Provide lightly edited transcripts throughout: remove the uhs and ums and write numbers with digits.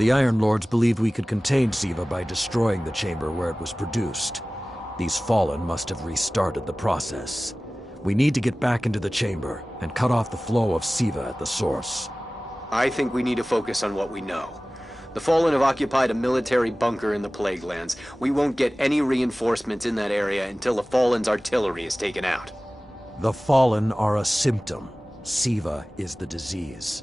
The Iron Lords believed we could contain Siva by destroying the chamber where it was produced. These Fallen must have restarted the process. We need to get back into the chamber and cut off the flow of Siva at the source. I think we need to focus on what we know. The Fallen have occupied a military bunker in the Plague Lands. We won't get any reinforcements in that area until the Fallen's artillery is taken out. The Fallen are a symptom. Siva is the disease.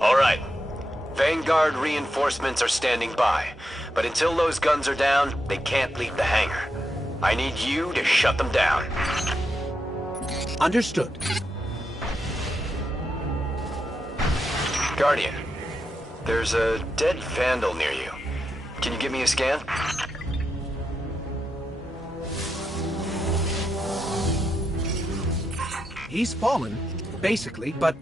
All right. Vanguard reinforcements are standing by. But until those guns are down, they can't leave the hangar. I need you to shut them down. Understood. Guardian, there's a dead Vandal near you. Can you give me a scan? He's fallen, basically, but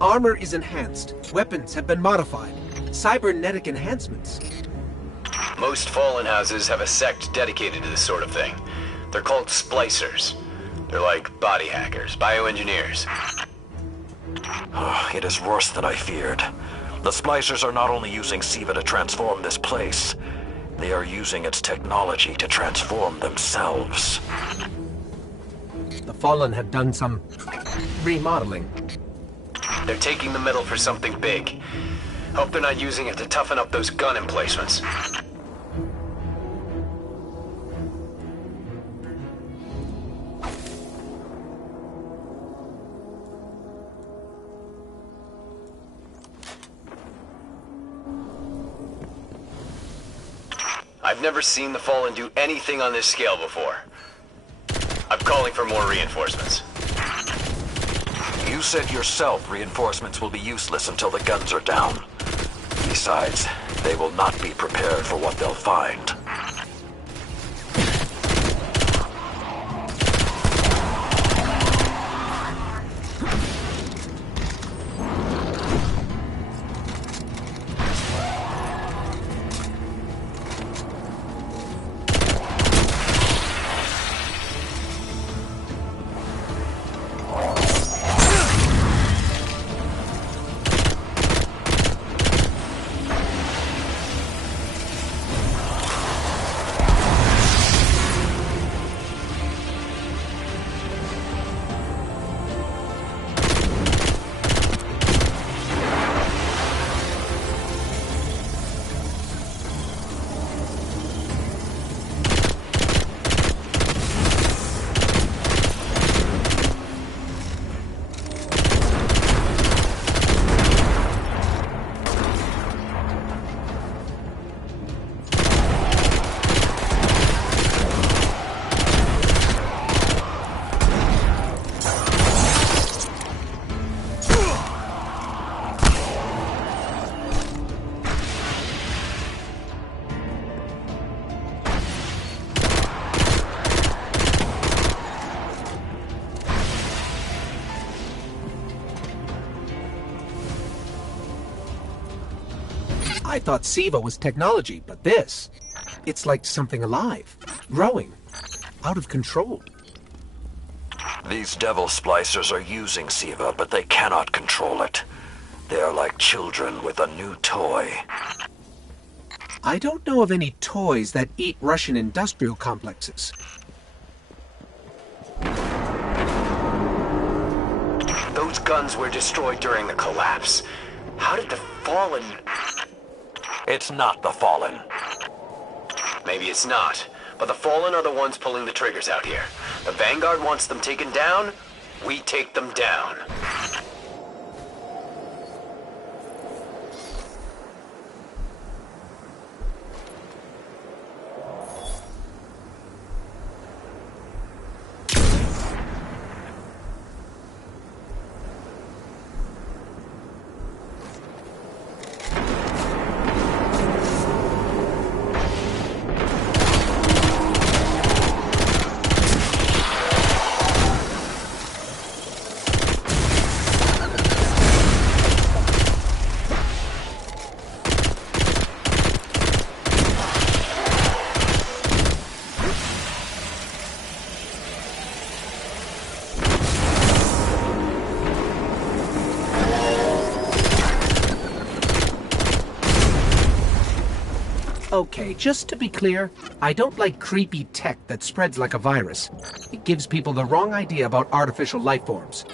armor is enhanced. Weapons have been modified. Cybernetic enhancements. Most Fallen houses have a sect dedicated to this sort of thing. They're called splicers. They're like body hackers, bioengineers. It is worse than I feared. The Splicers are not only using Siva to transform this place, they are using its technology to transform themselves. The Fallen have done some remodeling. They're taking the metal for something big. Hope they're not using it to toughen up those gun emplacements. I've never seen the Fallen do anything on this scale before. I'm calling for more reinforcements. You said yourself reinforcements will be useless until the guns are down. Besides, they will not be prepared for what they'll find. I thought Siva was technology, but this... it's like something alive. Growing. Out of control. These devil splicers are using Siva, but they cannot control it. They are like children with a new toy. I don't know of any toys that eat Russian industrial complexes. Those guns were destroyed during the collapse. How did the Fallen... It's not the Fallen. Maybe it's not, but the Fallen are the ones pulling the triggers out here. The Vanguard wants them taken down, we take them down. Okay, just to be clear, I don't like creepy tech that spreads like a virus. It gives people the wrong idea about artificial life forms.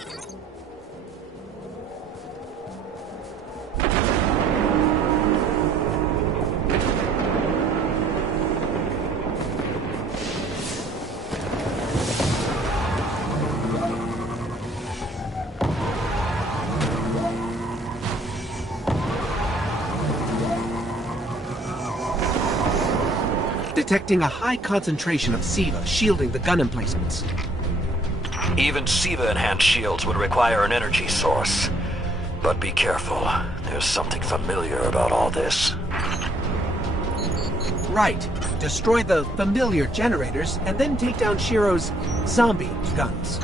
Detecting a high concentration of SIVA shielding the gun emplacements. Even SIVA-enhanced shields would require an energy source. But be careful. There's something familiar about all this. Right. Destroy the familiar generators and then take down Shiro's zombie guns.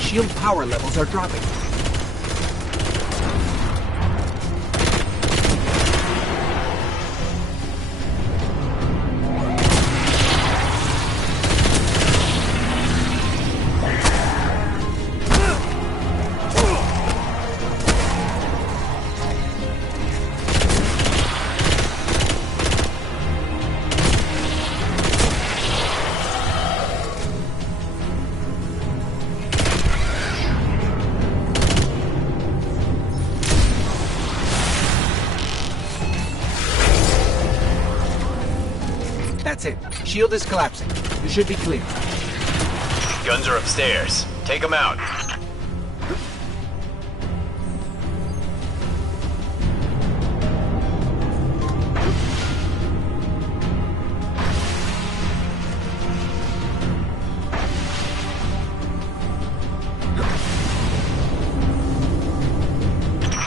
Shield power levels are dropping. That's it. Shield is collapsing. You should be clear. Guns are upstairs. Take them out.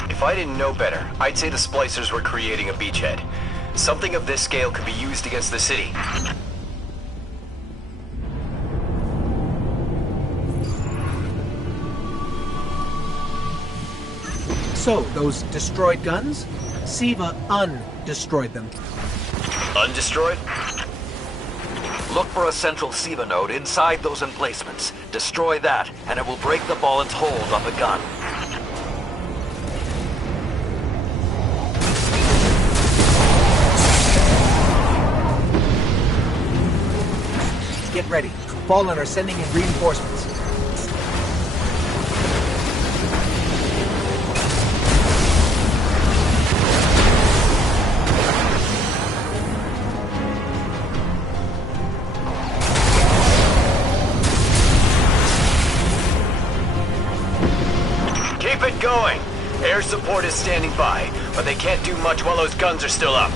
If I didn't know better, I'd say the splicers were creating a beachhead. Something of this scale could be used against the city. So, those destroyed guns? SIVA undestroyed them. Undestroyed? Look for a central SIVA node inside those emplacements. Destroy that, and it will break the Fallen's hold on the gun. Get ready. Fallen are sending in reinforcements. Keep it going. Air support is standing by, but they can't do much while those guns are still up.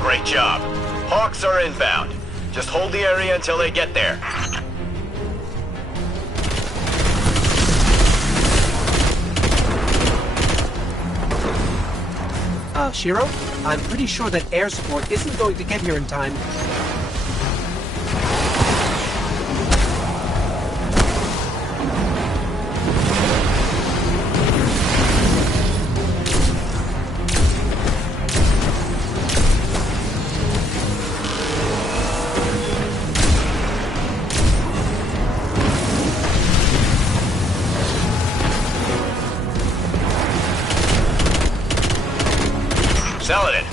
Great job. Hawks are inbound. Just hold the area until they get there. Shiro? I'm pretty sure that air support isn't going to get here in time. Saladin.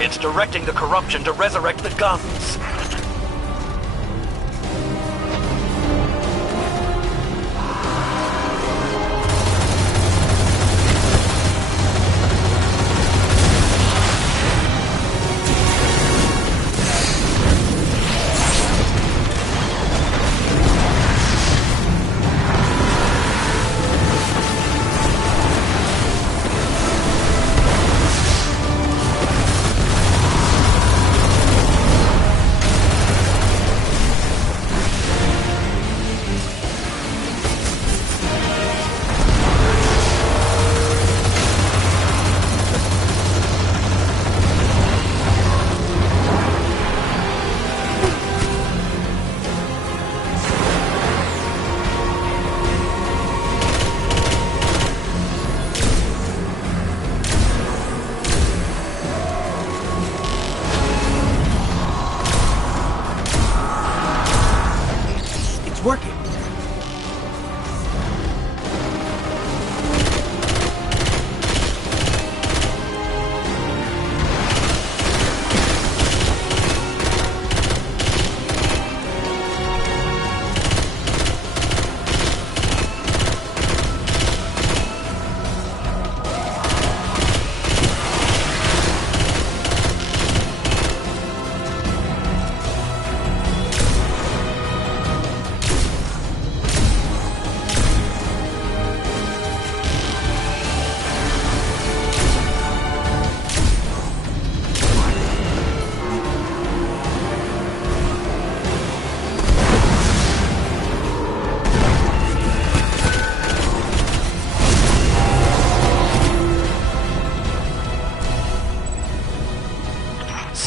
It's directing the corruption to resurrect the guns. Working.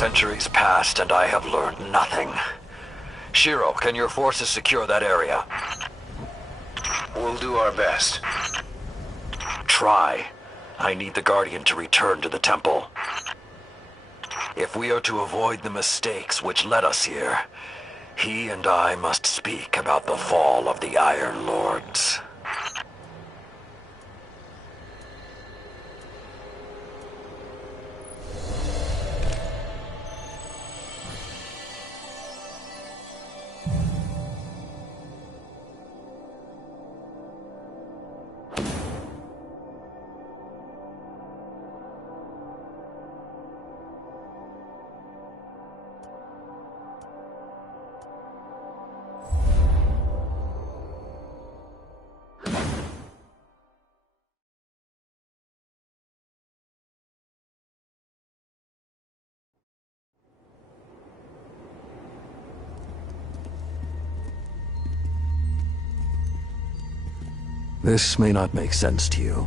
Centuries passed and I have learned nothing. Shiro, can your forces secure that area? We'll do our best. Try. I need the Guardian to return to the temple. If we are to avoid the mistakes which led us here, he and I must speak about the fall of the Iron Lords. This may not make sense to you,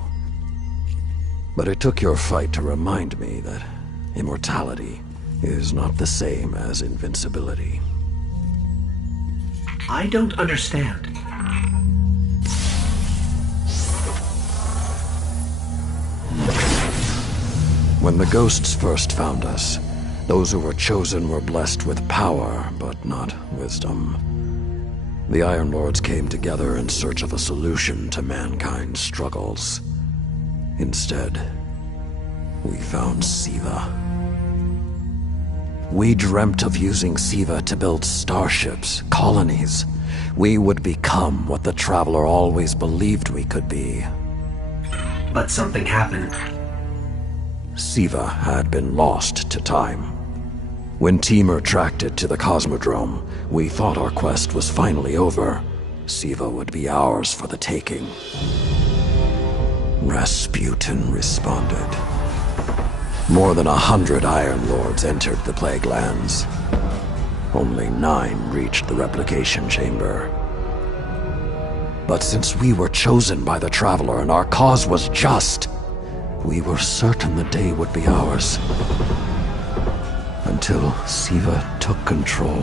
but it took your fight to remind me that immortality is not the same as invincibility. I don't understand. When the ghosts first found us, those who were chosen were blessed with power, but not wisdom. The Iron Lords came together in search of a solution to mankind's struggles. Instead, we found Siva. We dreamt of using Siva to build starships, colonies. We would become what the Traveler always believed we could be, But something happened. Siva had been lost to time. When Temur tracked it to the Cosmodrome, we thought our quest was finally over. Siva would be ours for the taking. Rasputin responded. More than 100 Iron Lords entered the Plague Lands. Only 9 reached the replication chamber. But since we were chosen by the Traveler and our cause was just, we were certain the day would be ours. Until Siva took control.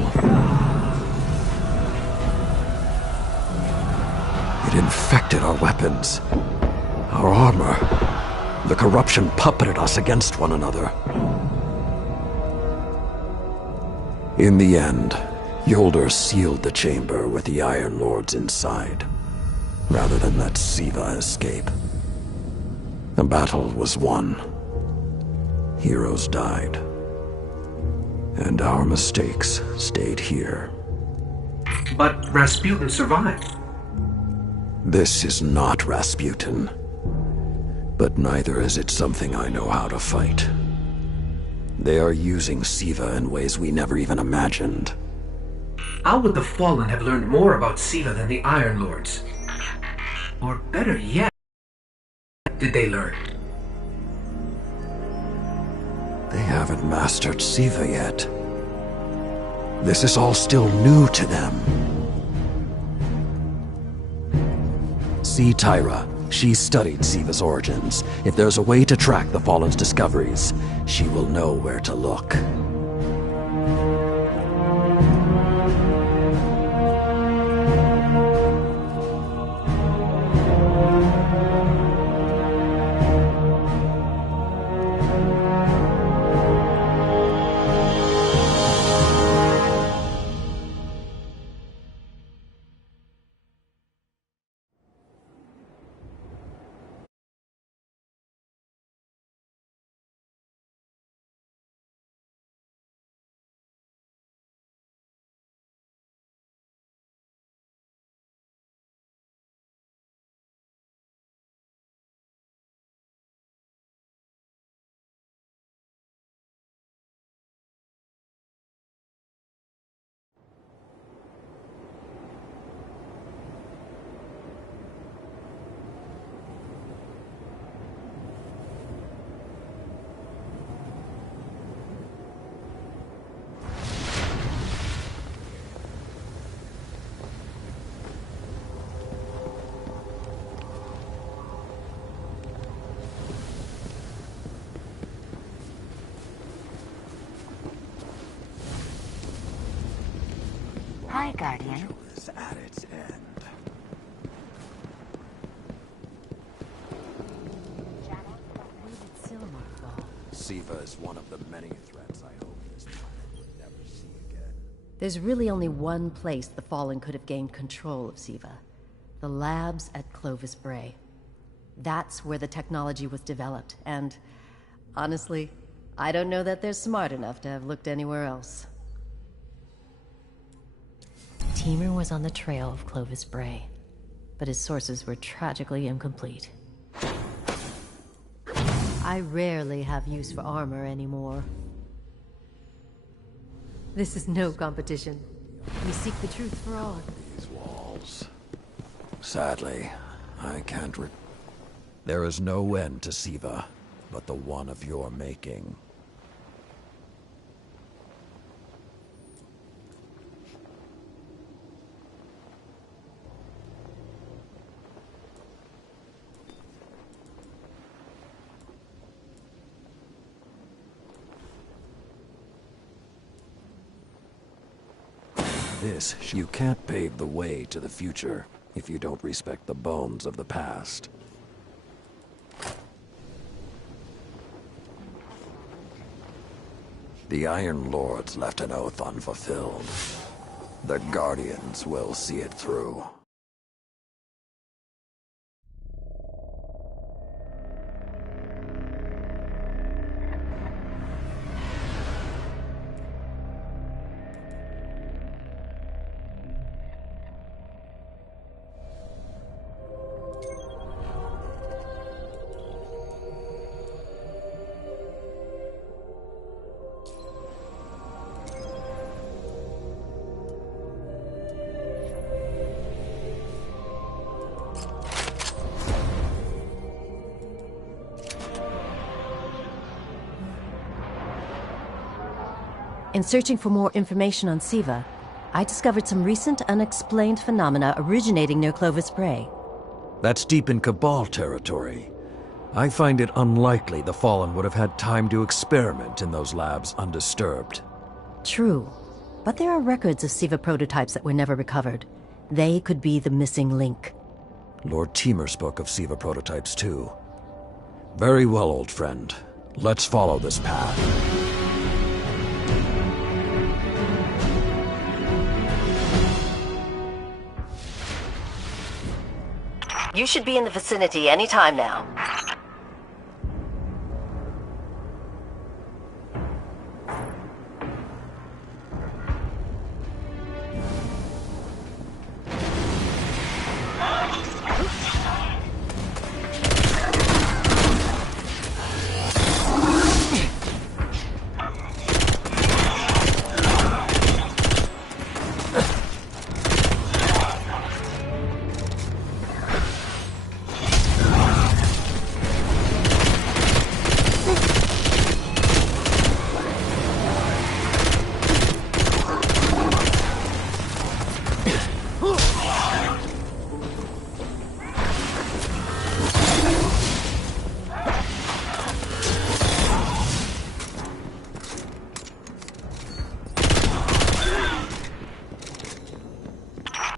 It infected our weapons, our armor. The corruption puppeted us against one another. In the end, Yolder sealed the chamber with the Iron Lords inside, rather than let Siva escape. The battle was won. Heroes died. And our mistakes stayed here. But Rasputin survived. This is not Rasputin. But neither is it something I know how to fight. They are using Siva in ways we never even imagined. How would the Fallen have learned more about Siva than the Iron Lords? Or better yet, did they learn? They haven't mastered Siva yet. This is all still new to them. See Tyra. She studied Siva's origins. If there's a way to track the Fallen's discoveries, she will know where to look. Hi, Guardian. Is at its end. Siva is one of the many threats I hope this planet would never see again. There's really only one place the Fallen could have gained control of Siva. The labs at Clovis Bray. That's where the technology was developed, and honestly, I don't know that they're smart enough to have looked anywhere else. Temur was on the trail of Clovis Bray, but his sources were tragically incomplete. I rarely have use for armor anymore. This is no competition. We seek the truth for all. These walls. Sadly, I can't There is no end to Siva, but the one of your making. You can't pave the way to the future if you don't respect the bones of the past. The Iron Lords left an oath unfulfilled. The Guardians will see it through. In searching for more information on Siva, I discovered some recent unexplained phenomena originating near Clovis Bray. That's deep in Cabal territory. I find it unlikely the Fallen would have had time to experiment in those labs undisturbed. True, but there are records of Siva prototypes that were never recovered. They could be the missing link. Lord Teemer spoke of Siva prototypes too. Very well, old friend. Let's follow this path. You should be in the vicinity any time now.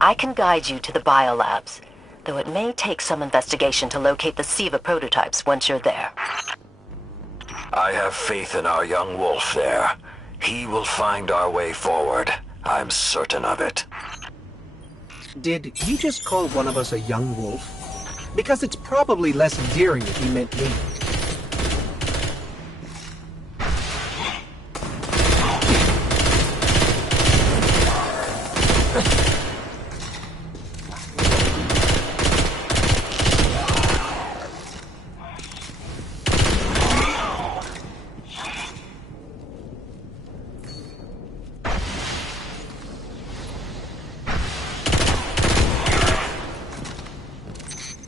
I can guide you to the biolabs, though it may take some investigation to locate the Siva prototypes once you're there. I have faith in our young wolf there. He will find our way forward. I'm certain of it. Did he just call one of us a young wolf? Because it's probably less endearing if he meant me.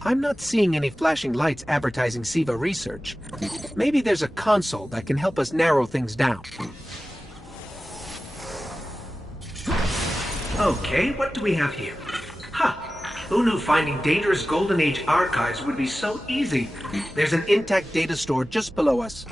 I'm not seeing any flashing lights advertising Siva research. Maybe there's a console that can help us narrow things down. Okay, what do we have here? Who knew finding dangerous Golden Age archives would be so easy? There's an intact data store just below us.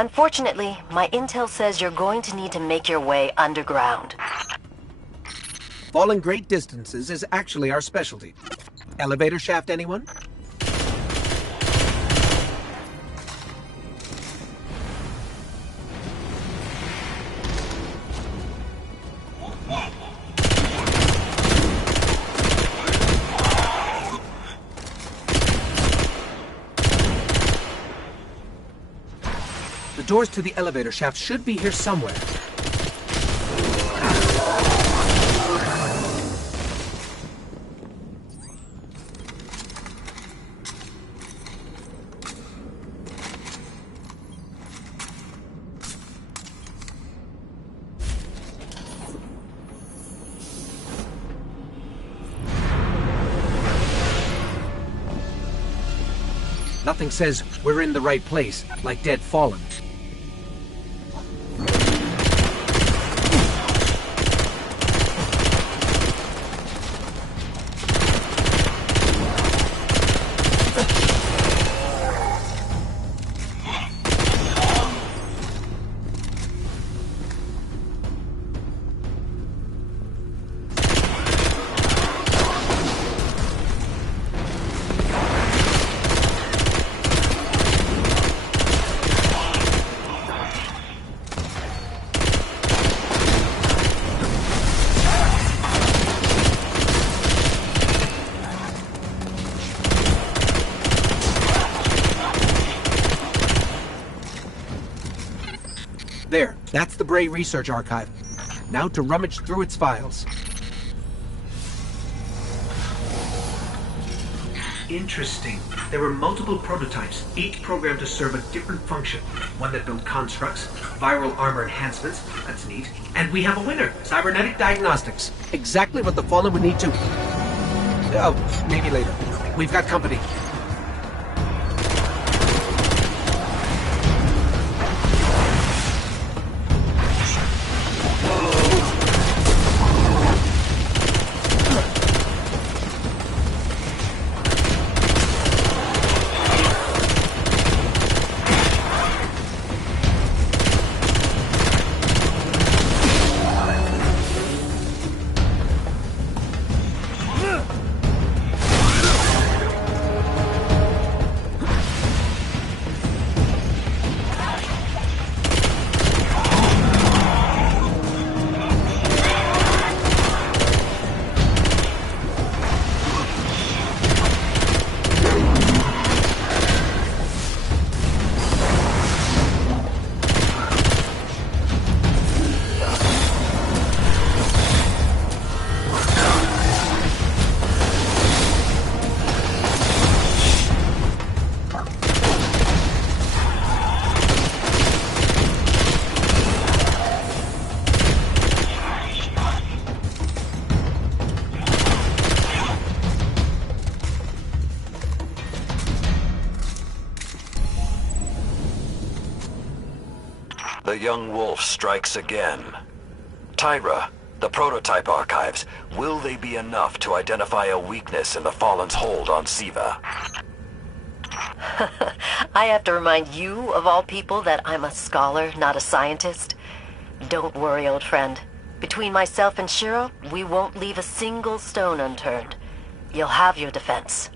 Unfortunately, my intel says you're going to need to make your way underground. Falling great distances is actually our specialty. Elevator shaft, anyone? The doors to the elevator shaft should be here somewhere. Nothing says we're in the right place, like dead Fallen. There, that's the Bray Research Archive. Now to rummage through its files. Interesting. There were multiple prototypes, each programmed to serve a different function. One that built constructs, viral armor enhancements, that's neat. And we have a winner, cybernetic diagnostics. Exactly what the Fallen would need to... Oh, maybe later. We've got company. The young wolf strikes again. Tyra, the prototype archives, will they be enough to identify a weakness in the Fallen's hold on Siva? I have to remind you, of all people, that I'm a scholar, not a scientist. Don't worry, old friend. Between myself and Shiro, we won't leave a single stone unturned. You'll have your defense.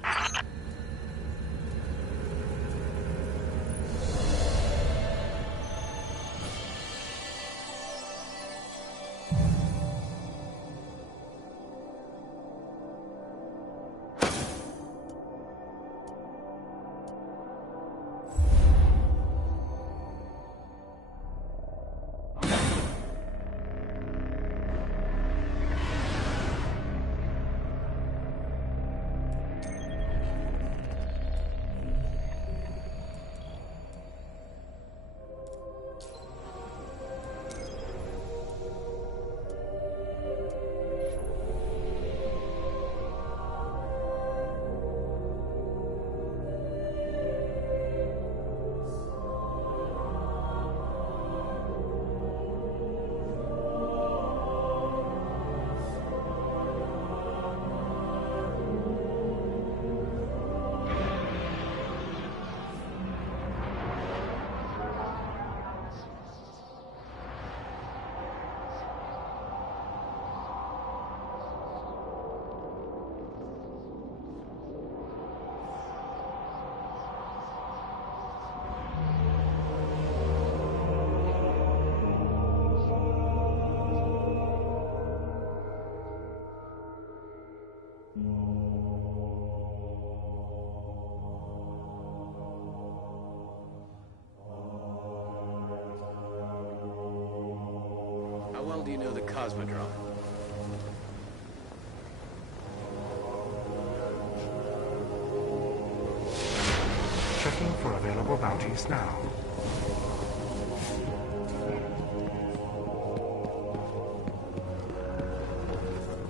How well do you know the Cosmodrome? Checking for available bounties now.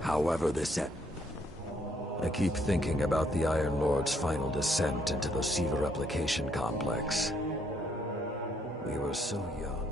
However this I keep thinking about the Iron Lord's final descent into the Siva replication complex. We were so young.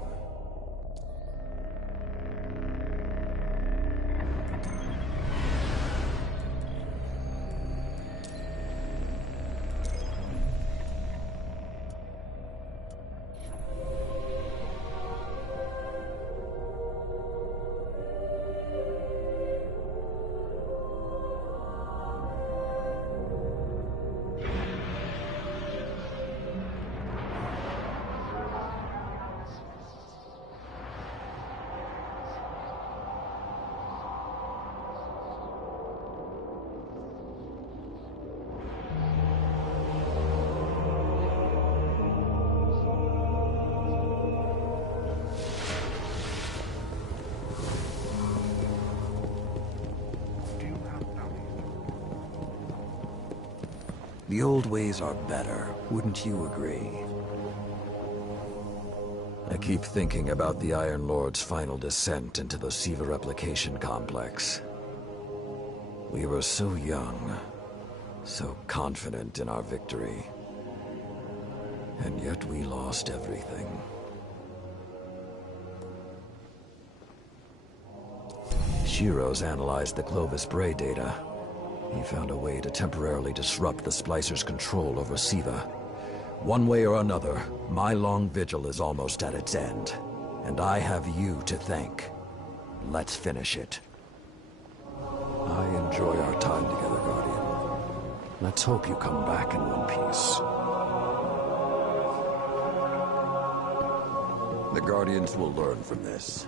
The old ways are better, wouldn't you agree? I keep thinking about the Iron Lord's final descent into the Siva replication complex. We were so young, so confident in our victory. And yet we lost everything. Shiro's analyzed the Clovis Bray data. He found a way to temporarily disrupt the Splicer's control over Siva. One way or another, my long vigil is almost at its end. And I have you to thank. Let's finish it. I enjoy our time together, Guardian. Let's hope you come back in one piece. The Guardians will learn from this.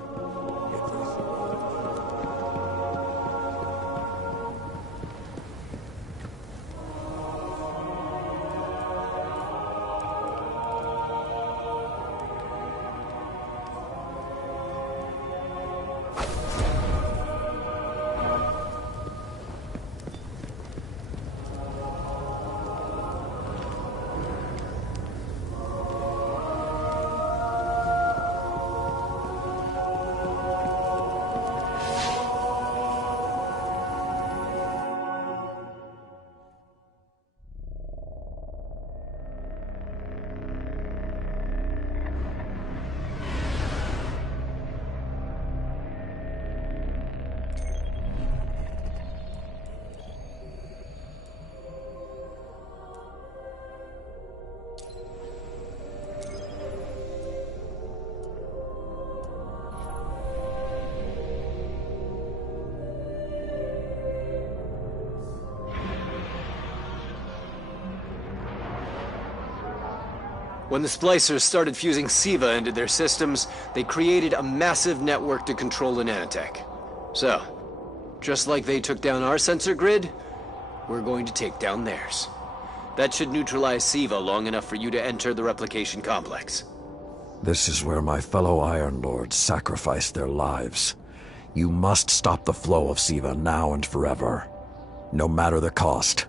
When the Splicers started fusing Siva into their systems, they created a massive network to control the nanotech. So, just like they took down our sensor grid, we're going to take down theirs. That should neutralize Siva long enough for you to enter the replication complex. This is where my fellow Iron Lords sacrificed their lives. You must stop the flow of Siva now and forever, no matter the cost.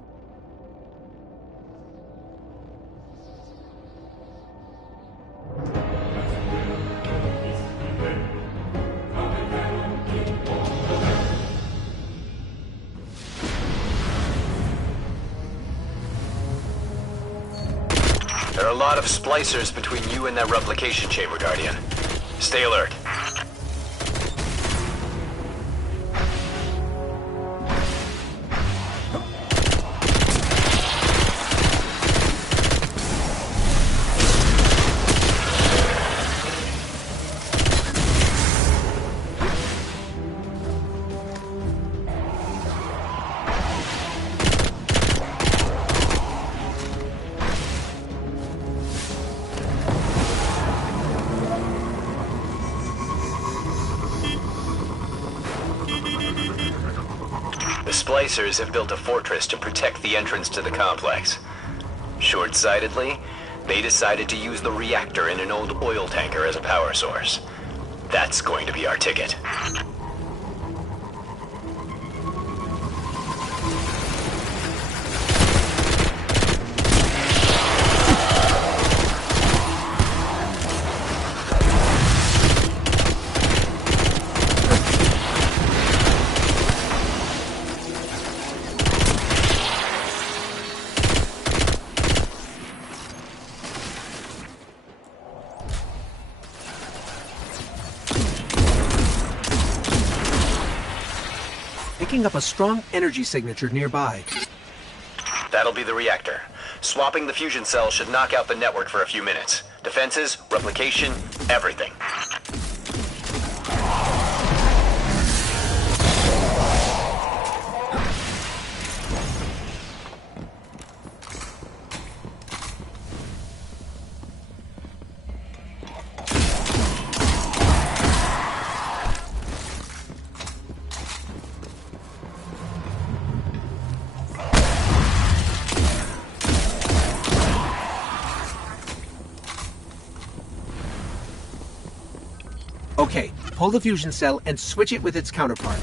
There are a lot of splicers between you and that replication chamber, Guardian. Stay alert. The Splicers have built a fortress to protect the entrance to the complex. Short-sightedly, they decided to use the reactor in an old oil tanker as a power source. That's going to be our ticket. picking up a strong energy signature nearby. That'll be the reactor. Swapping the fusion cell should knock out the network for a few minutes. Defenses, replication, everything. Okay, pull the fusion cell and switch it with its counterpart.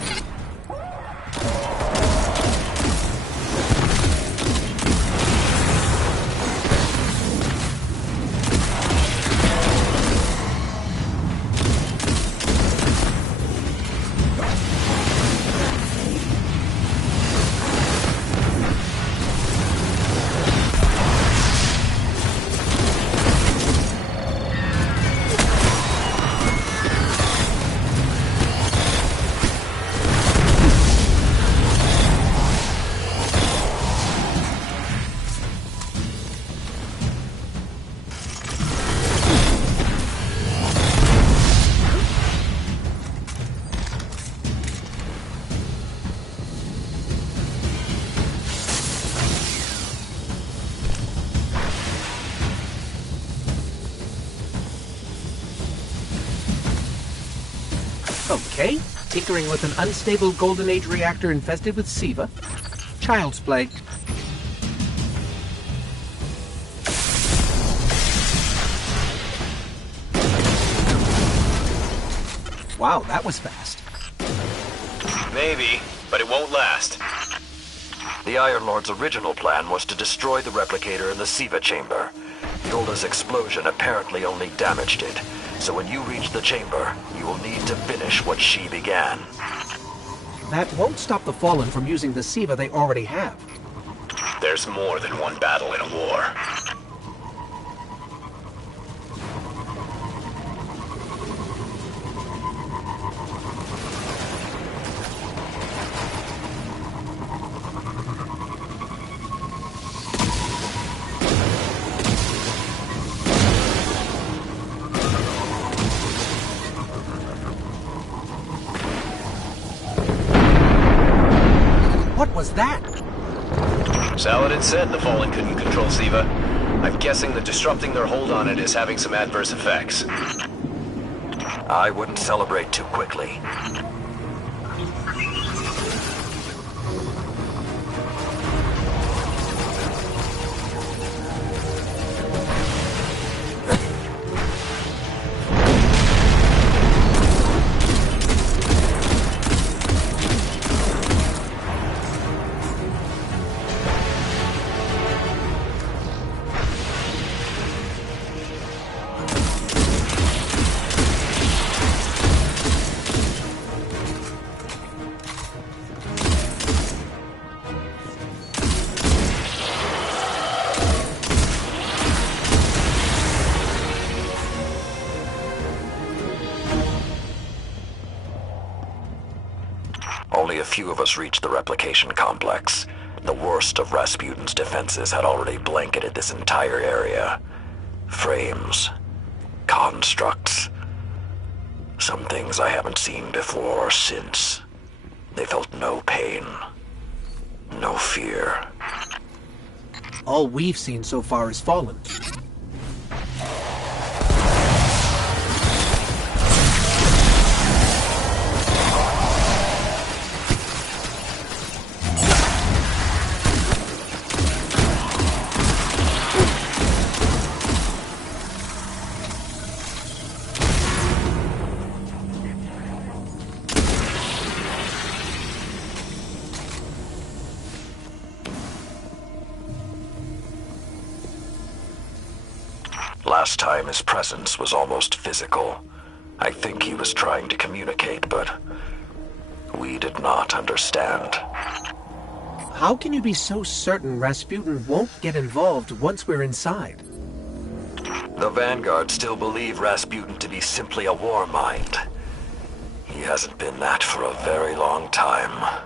Okay, tinkering with an unstable Golden Age reactor infested with SIVA. Child's play. Wow, that was fast. Maybe, but it won't last. The Iron Lord's original plan was to destroy the replicator in the SIVA chamber. Yolda's explosion apparently only damaged it. So when you reach the chamber, you will need to finish what she began. That won't stop the Fallen from using the SIVA they already have. There's more than one battle in a war. What was that? Saladin said the Fallen couldn't control SIVA. I'm guessing that disrupting their hold on it is having some adverse effects. I wouldn't celebrate too quickly. Only a few of us reached the replication complex. The worst of Rasputin's defenses had already blanketed this entire area. Frames, constructs, some things I haven't seen before or since. They felt no pain, no fear. All we've seen so far is Fallen. Last time his presence was almost physical. I think he was trying to communicate, but we did not understand. How can you be so certain Rasputin won't get involved once we're inside? The Vanguard still believe Rasputin to be simply a war mind. He hasn't been that for a very long time.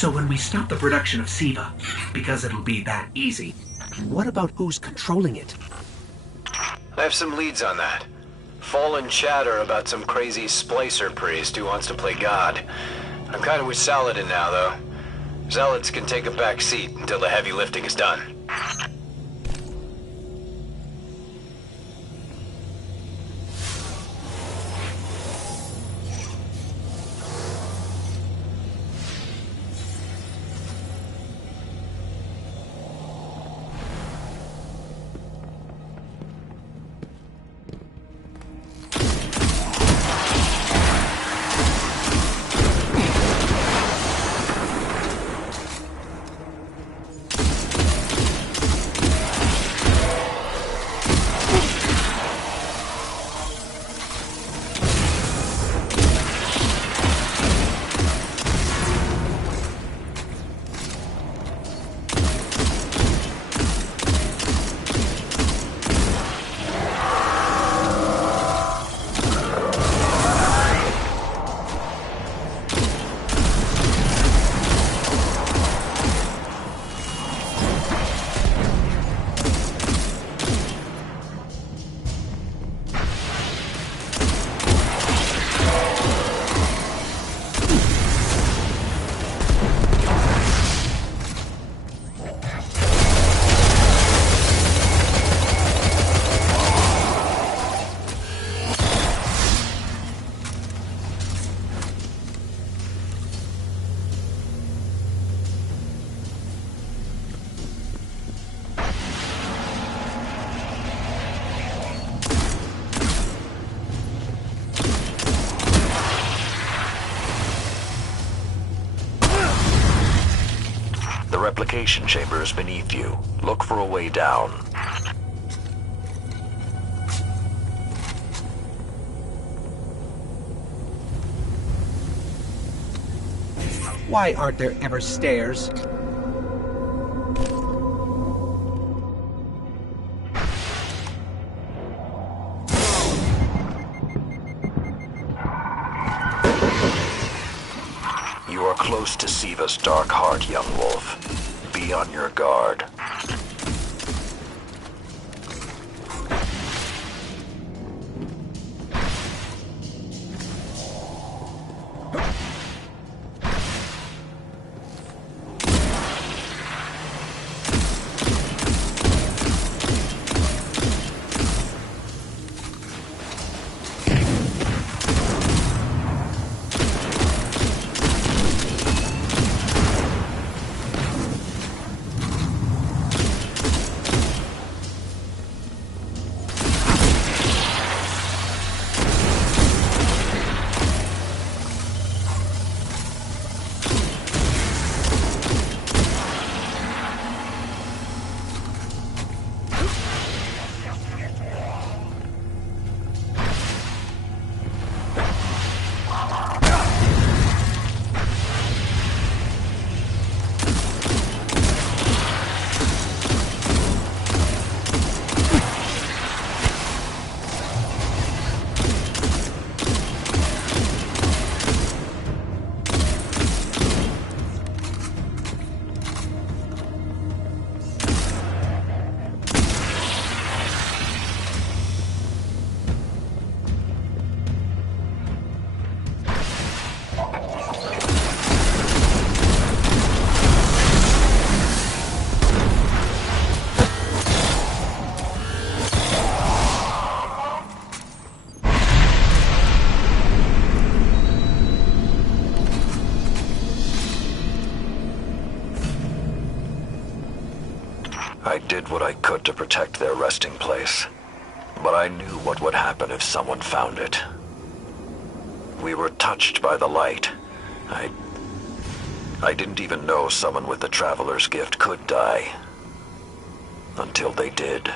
So when we stop the production of SIVA, because it'll be that easy, what about who's controlling it? I have some leads on that. Fallen chatter about some crazy splicer priest who wants to play God. I'm kind of with Saladin now, though. Zealots can take a back seat until the heavy lifting is done. The replication chamber is beneath you. Look for a way down. Why aren't there ever stairs? You are close to Siva's dark heart, young wolf. Be on your guard. I did what I could to protect their resting place, but I knew what would happen if someone found it. We were touched by the light. I didn't even know someone with the Traveler's Gift could die. Until they did.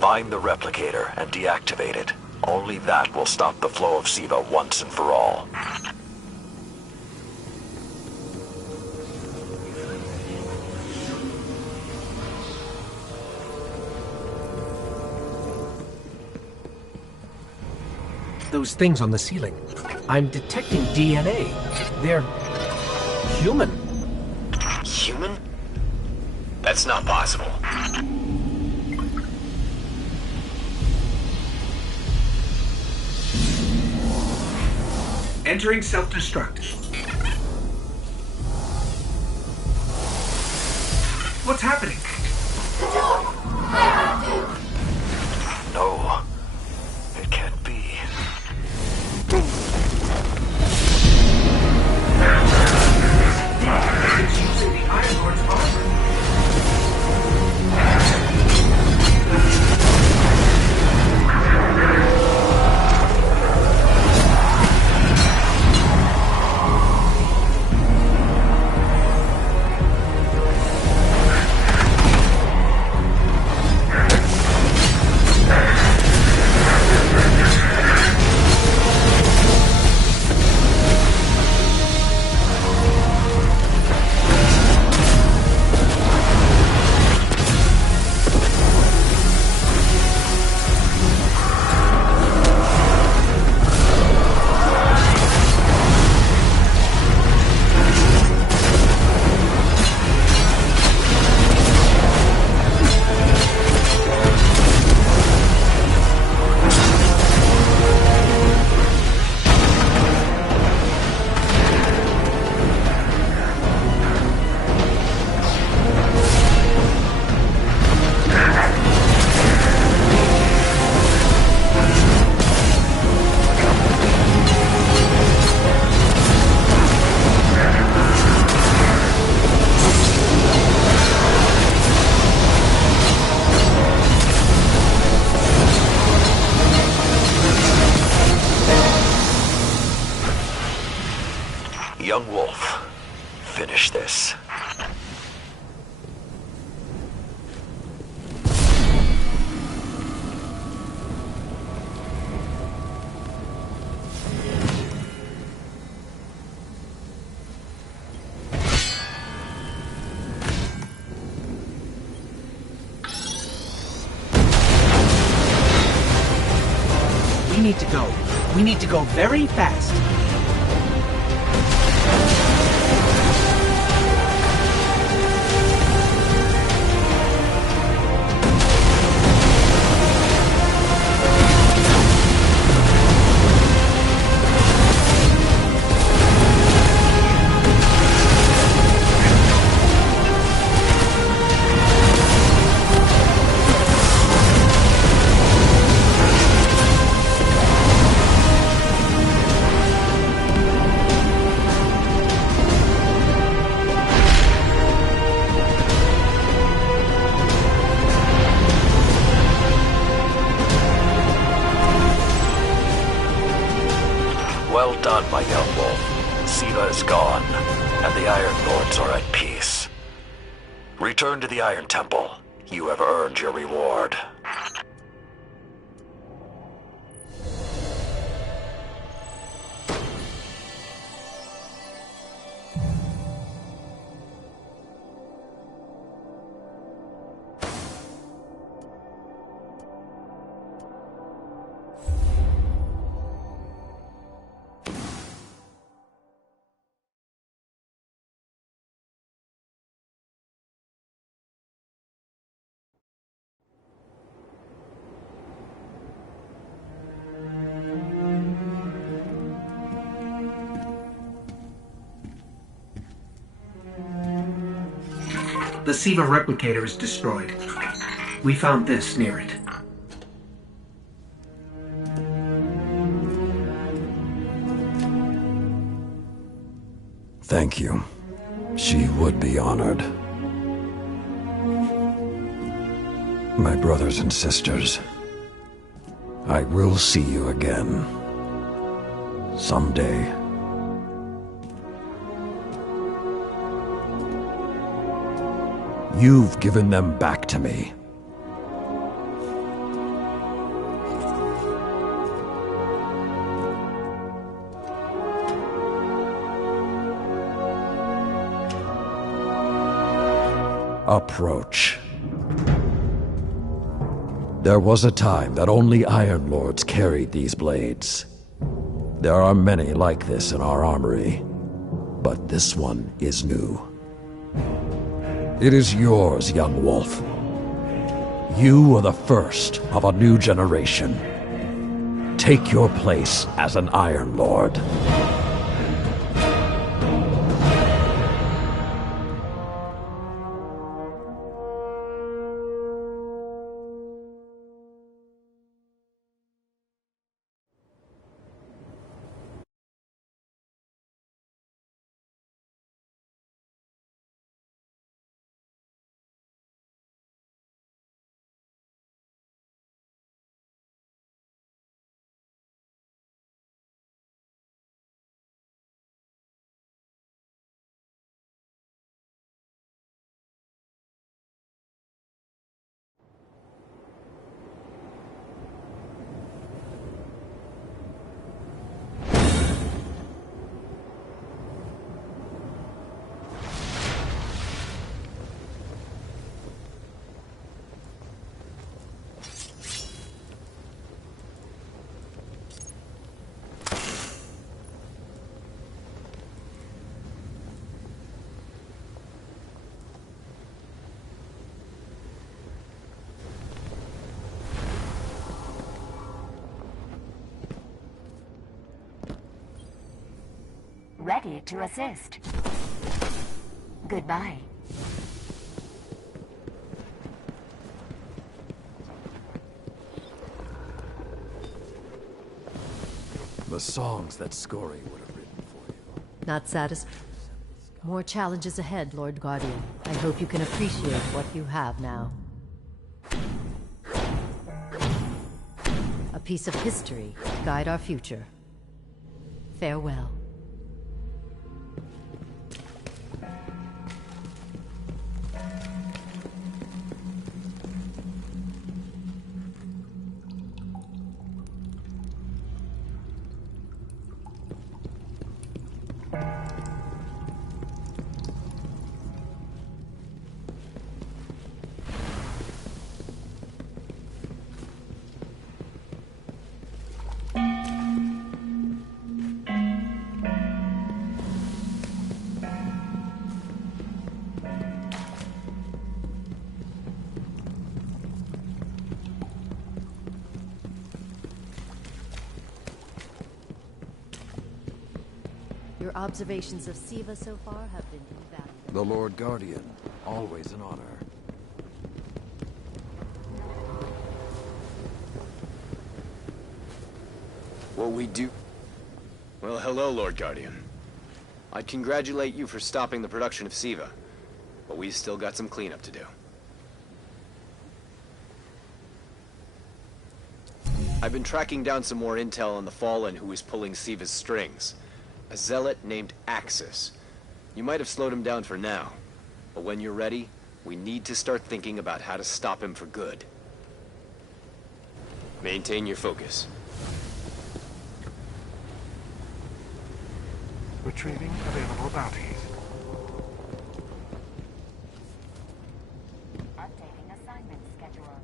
Find the replicator and deactivate it. Only that will stop the flow of SIVA once and for all. The those things on the ceiling. I'm detecting DNA. They're human. Human? That's not possible. Entering self-destruct. What's happening? No, it can't be. It's using the Iron Lord's armor. Young Wolf, finish this. We need to go. We need to go very fast. Well done, my young wolf. Siva is gone, and the Iron Lords are at peace. Return to the Iron Temple. You have earned your reward. The Siva replicator is destroyed. We found this near it. Thank you. She would be honored. My brothers and sisters, I will see you again. Someday. You've given them back to me. Approach. There was a time that only Iron Lords carried these blades. There are many like this in our armory, but this one is new. It is yours, young wolf. You are the first of a new generation. Take your place as an Iron Lord. Ready to assist. Goodbye. The songs that Scori would have written for you. Not satisfied? More challenges ahead, Lord Guardian. I hope you can appreciate what you have now. A piece of history to guide our future. Farewell. Your observations of Siva so far have been invaluable. The Lord Guardian, always an honor. What we do... Well, hello, Lord Guardian. I'd congratulate you for stopping the production of Siva, but we've still got some cleanup to do. I've been tracking down some more intel on the Fallen who is pulling Siva's strings. A zealot named Axis. You might have slowed him down for now, but when you're ready, we need to start thinking about how to stop him for good. Maintain your focus. Retrieving available bounties. Updating assignment schedule.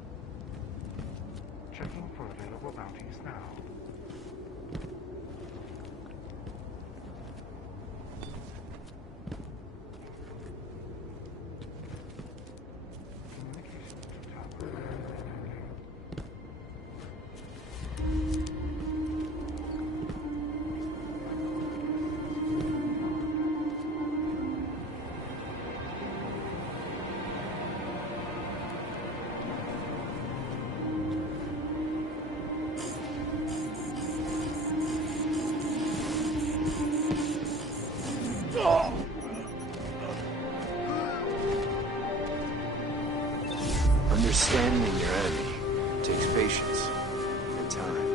Checking for available bounties now. Communications to tower. Understanding your enemy takes patience and time.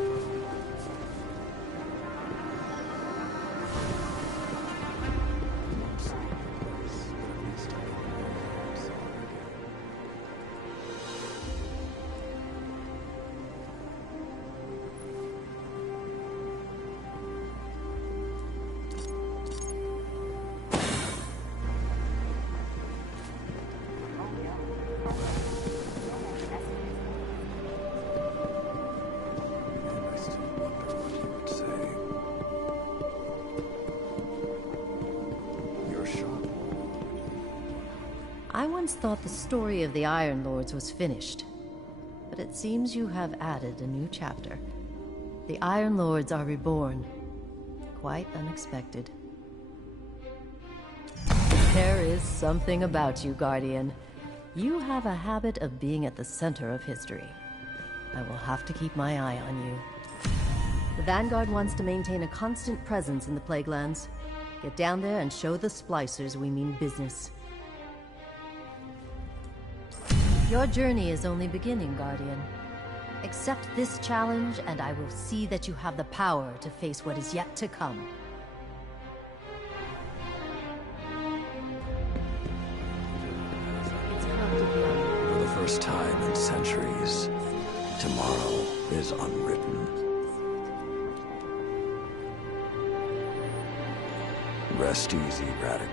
I once thought the story of the Iron Lords was finished, but it seems you have added a new chapter. The Iron Lords are reborn. Quite unexpected. There is something about you, Guardian. You have a habit of being at the center of history. I will have to keep my eye on you. The Vanguard wants to maintain a constant presence in the Plaguelands. Get down there and show the Splicers we mean business. Your journey is only beginning, Guardian. Accept this challenge, and I will see that you have the power to face what is yet to come. For the first time in centuries, tomorrow is unwritten. Rest easy, Radigan.